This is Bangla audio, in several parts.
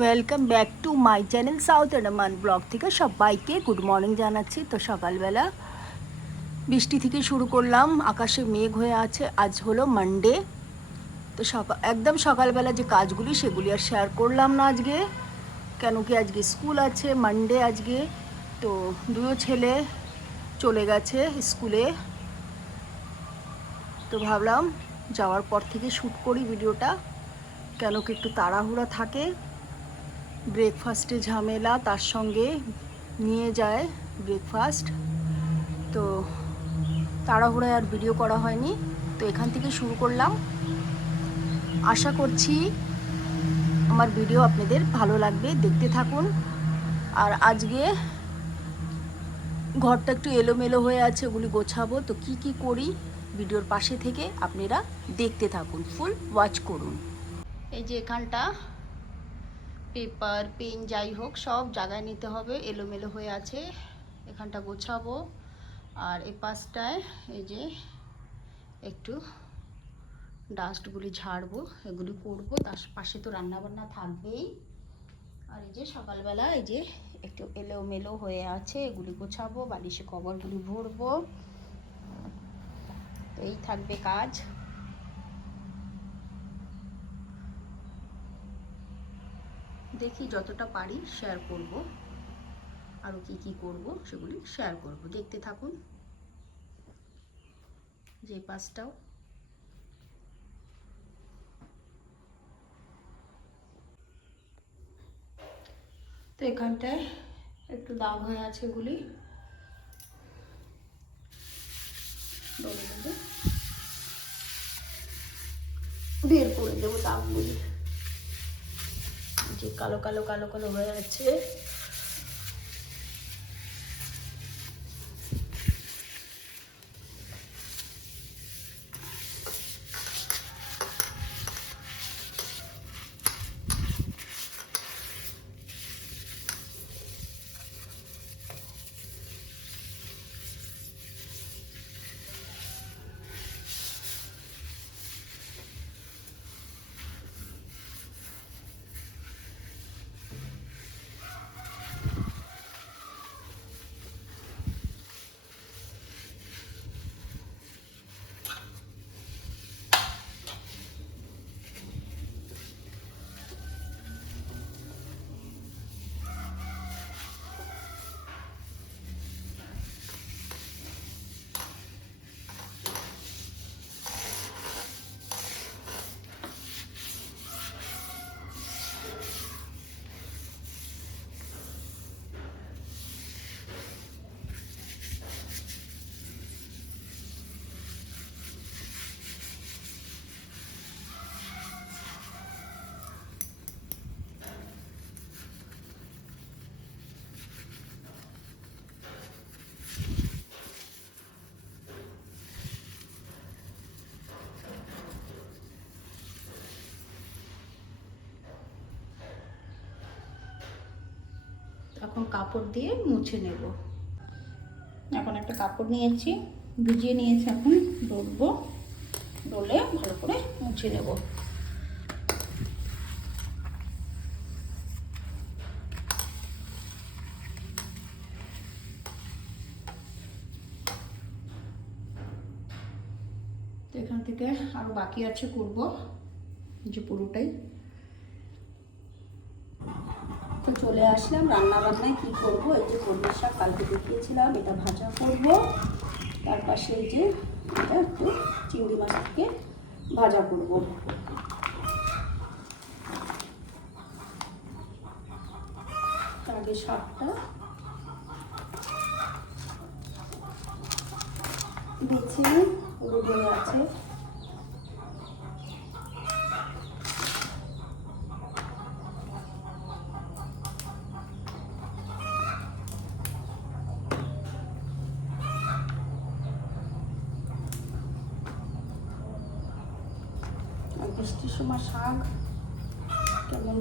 Welcome back to my channel south Andaman blog থেকে সবাইকে গুড মর্নিং জানাচ্ছি। তো সকালবেলা বৃষ্টি থেকে শুরু করলাম, আকাশে মেঘ হয়ে আছে, আজ হলো মানডে তো সকাল একদম সকালবেলা যে কাজগুলি সেগুলি আর শেয়ার করলাম না আজকে। কেন কি আজকে স্কুল আছে মানডে আজকে। তো দুটো ছেলে চলে গেছে স্কুলে তো ভাবলাম যাওয়ার পর থেকে শ্যুট করি ভিডিওটা কেন কি একটু তাড়াহুড়া থাকে। ব্রেকফাস্টে ঝামেলা, তার সঙ্গে নিয়ে যায় ব্রেকফাস্ট। তো তাড়াহুড়ায় আর ভিডিও করা হয়নি। তো এখান থেকে শুরু করলাম। আশা করছি আমার ভিডিও আপনাদের ভালো লাগবে। দেখতে থাকুন। আর আজকে ঘরটা একটু এলোমেলো হয়ে আছে, ওগুলি গোছাবো। তো কি কি করি ভিডিওর পাশে থেকে আপনারা দেখতে থাকুন। ফুল ওয়াচ করুন। এই যে এখানটা পেপার, পেন যাই হোক, সব জায়গায় নিতে হবে, এলোমেলো হয়ে আছে। এখানটা গোছাবো। আর এই পাশটায় এই যে একটু ডাস্টগুলি ঝাড়বো, এগুলি করব। তার পাশে তো রান্নাবান্না থাকবেই। আর এই যে সকালবেলা এই যে একটু এলোমেলো হয়ে আছে, এগুলি গোছাবো, বালিশে কভারগুলি ভরবো। এই থাকবে কাজ। দেখি যতটা পারি শেয়ার করব। আরও কি কি করব সেগুলি শেয়ার করব। দেখতে থাকুন। যে পাঁচটাও। তো এখানটায় একটু দাগ হয়ে আছে এগুলি। বের করে দেবো দাগগুলি। যে কালো কালো কালো কালো হয়ে আছে এখন কাপড় দিয়ে মুছে নেব। এখন একটা কাপড় নিয়েছি, ভিজিয়ে নিয়েছি এখন ডলবো ডলে ভালো করে মুছে নেব। এখান থেকে আরও বাকি আছে করব যে পুরোটাই। তো চলে আসলাম রান্না বান্নায় কী করব? এই যে কলমি শাক কালকে দেখিয়েছিলাম, এটা ভাজা করব। তার পাশে এই যে এটা একটু চিংড়ি মাছকে ভাজা করব। আগে শাকটা বেছে রুবে আছে। বৃষ্টির সময় শাক। কেমন?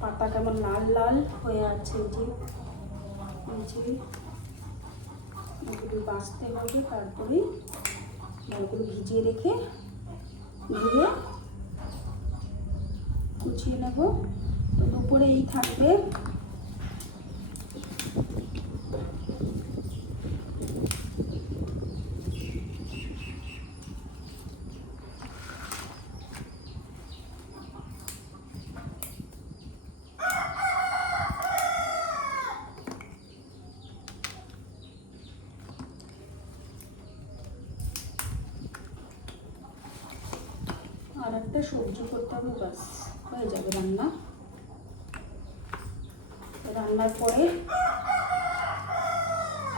পাতা কেমন? লাল লাল হয়ে আছে যে। এগুলো বাঁচতে হবে, তারপরে এগুলো ভিজিয়ে রেখে ধুয়ে গুছিয়ে নেব। তো দুপুরে এই থাকবে আর একটা সবজি করতে হবে, ব্যাস, হয়ে যাবে রান্না। রান্নার পরে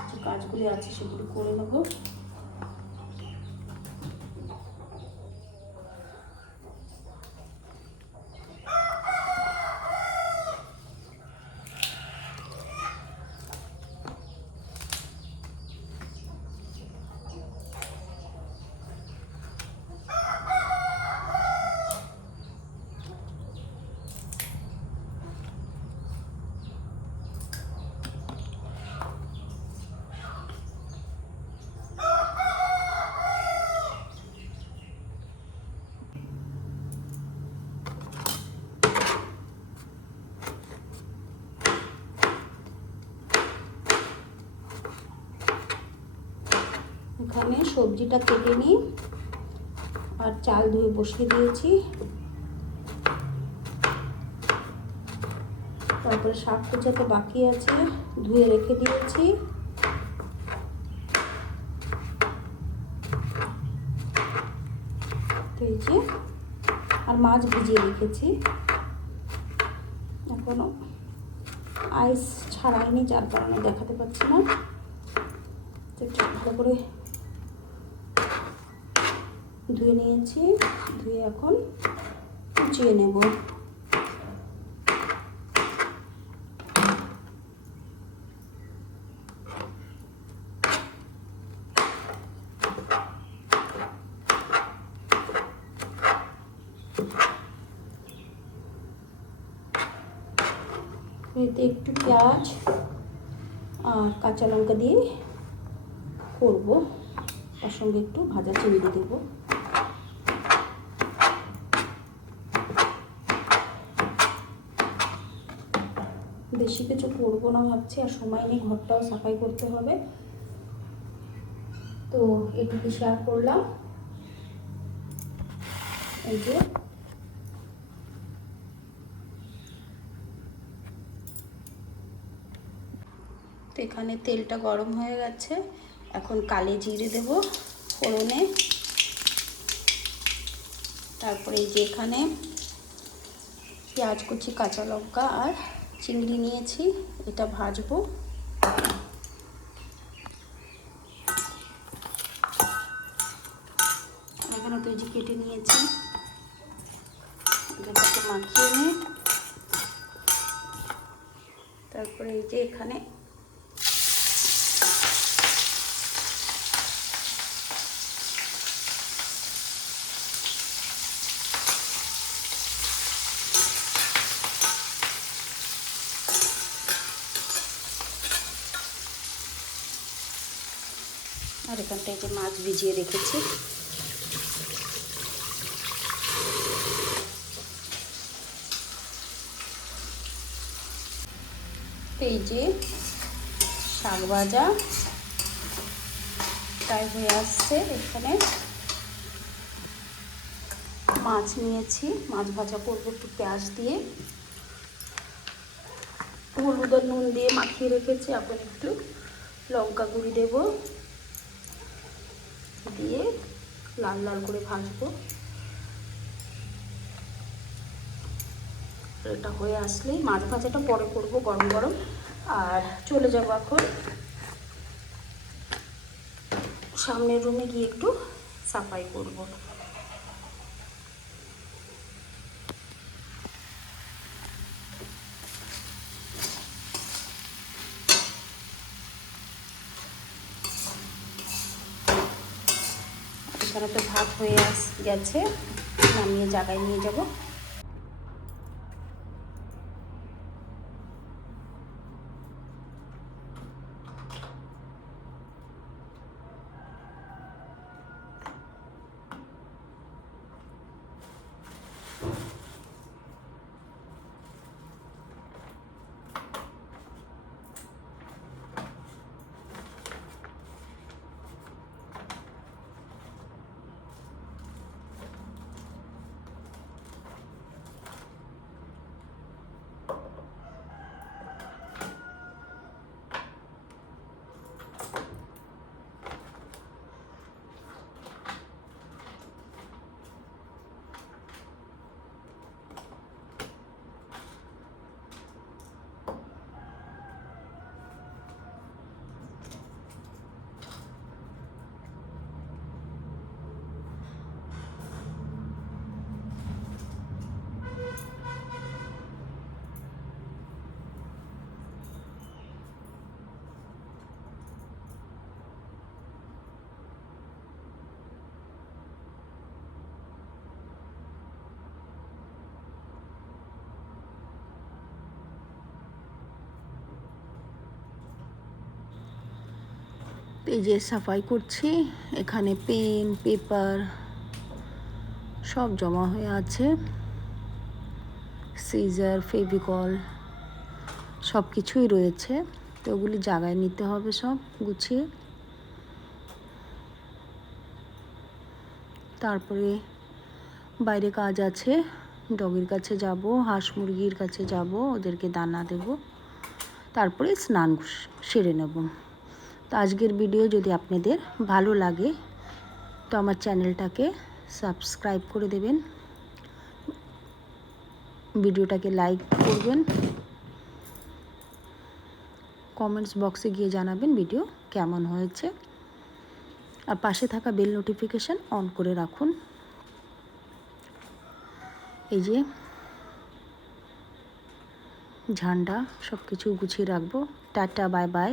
যে কাজগুলি আছে সেগুলো করে নেব। সবজিটা কেটে নিই আর চাল ধুয়ে বসিয়ে দিয়েছি। তারপরে শাক কুচাতে বাকি আছে ধুয়ে রেখে দিয়েছি। আর মাছ ভিজিয়ে রেখেছি। এখনও আইস ছাড়াইনি, যার কারণে দেখাতে পাচ্ছি না। ভালো করে ধুয়ে নিয়েছি, ধুয়ে এখন কুচিয়ে নেব। এতে একটু পেঁয়াজ আর কাঁচা লঙ্কা দিয়ে করব। তার সঙ্গে একটু ভাজা চিংড়ি দেবো। বেশি কিছু করব না ভাবছি, আর সময় নেই, ঘরটাও সাফাই করতে হবে। তো এটুকু শেয়ার করলাম। এই যে। তো এখানে তেলটা গরম হয়ে গেছে। এখন কালি জিরে দেব ফোড়নে। তারপরে এই যে এখানে পেঁয়াজ কুচি, কাঁচা লঙ্কা আর চিংড়ি নিয়েছি এটা ভাজবো এখানে তো এই যে কেটে নিয়েছি এটাকে মাখিয়ে নিয়ে তারপরে এই যে এখানে আর এখানটায় যে মাছ ভিজিয়ে রেখেছি। এই যে শাক ভাজা তাই হয়ে আসছে এখানে। মাছ নিয়েছি, মাছ ভাজা করব একটু পেঁয়াজ দিয়ে। হলুদ আর নুন দিয়ে মাখিয়ে রেখেছি এখন একটু লঙ্কা গুঁড়ি দেবো। দিয়ে লাল লাল করে ভাজবো। এটা হয়ে আসলেই মাছ ভাজাটা পরে করব গরম গরম। আর চলে যাব এখন সামনের রুমে গিয়ে একটু সাফাই করব। এখানে তো ভাত হয়ে আস গেছে নামিয়ে জায়গায় নিয়ে যাব। যে সাফাই করছি। এখানে পেন, পেপার সব জমা হয়ে আছে। সিজার, ফেভিকল সব কিছুই রয়েছে। তো ওগুলি জায়গায় নিতে হবে সব গুছিয়ে। তারপরে বাইরে কাজ আছে। ডগের কাছে যাব, হাঁস মুরগির কাছে যাব, ওদেরকে দানা দেব। তারপরে স্নান সেরে নেব। তো আজকের ভিডিও যদি আপনাদের ভালো লাগে, তো আমার চ্যানেলটাকে সাবস্ক্রাইব করে দেবেন। ভিডিওটাকে লাইক করবেন। কমেন্টস বক্সে গিয়ে জানাবেন ভিডিও কেমন হয়েছে। আর পাশে থাকা বেল নোটিফিকেশান অন করে রাখুন। এই যে ঝান্ডা সব কিছু গুছিয়ে রাখব। Tata bye bye